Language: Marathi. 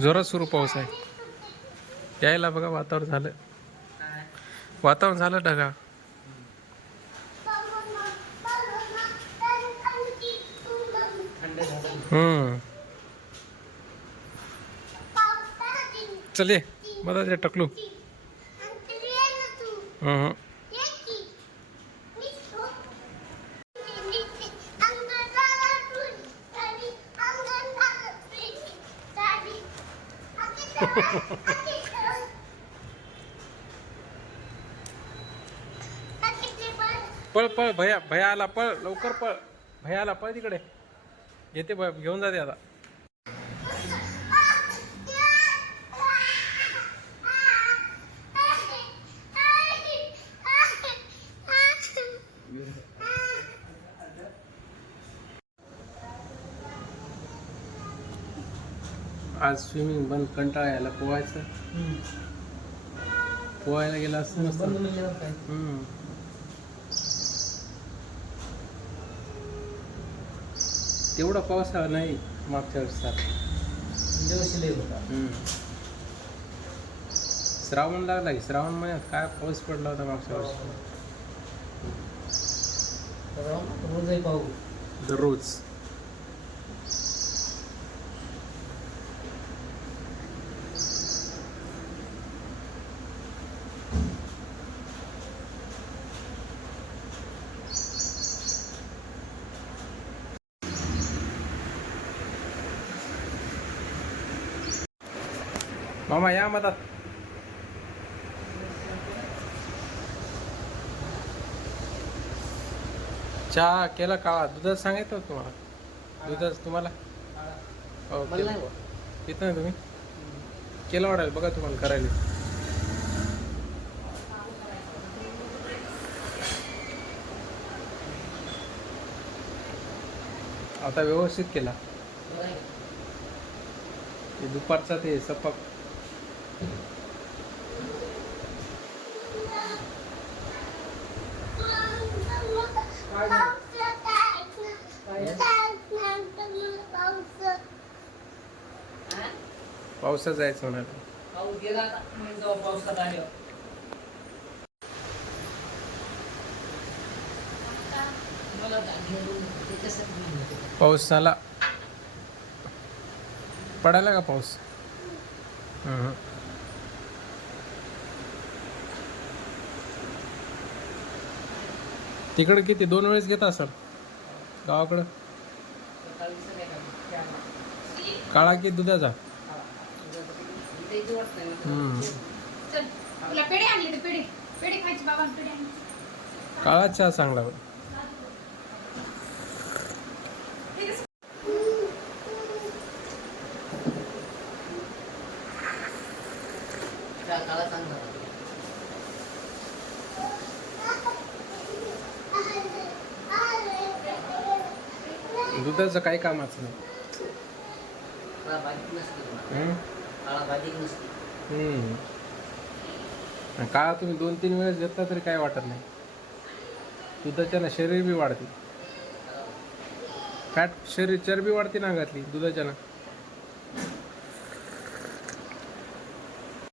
जोरात सुरू पाऊस आहे. यायला बघा वातावरण झालं ढगा. चले मला ते टकलू. पळ पळ भया भया आला, पळ लवकर पळ. भया आला, पळ तिकडे. येते घेऊन जाते आता. आज स्विमिंग बंद, कंटाळा यायला. पोहायला गेला असं नसतं. तेवढा पावसाळा नाही मागच्या वर्षी. श्रावण लागला की श्रावण महिन्यात काय पाऊस पडला होता मागच्या वर्षी. दररोज. मामा या मधात. चहा केला का? दुधाच सांगितलं तुम्हाला. दुधाच तुम्हाला पित नाही तुम्ही. केलं वाटायला बघा तुम्हाला करायला. आता व्यवस्थित केला. दुपारचा ते सपक. पावसात जायचं म्हणाल. पाऊस झाला. पडायला का पाऊस? तिकडे किती 2 वेळेस घेता सर गावाकडं? काळा की दुधाचा? काळा चहा चांगला. दुधाचं काही कामाचं नाही. काळा तुम्ही 2-3 वेळेस घेतला तरी काय वाटत नाही. दुधाच्या ना शरीर बी वाढते. फॅट शरीर चरबी वाढते ना अंगातली दुधाच्या ना.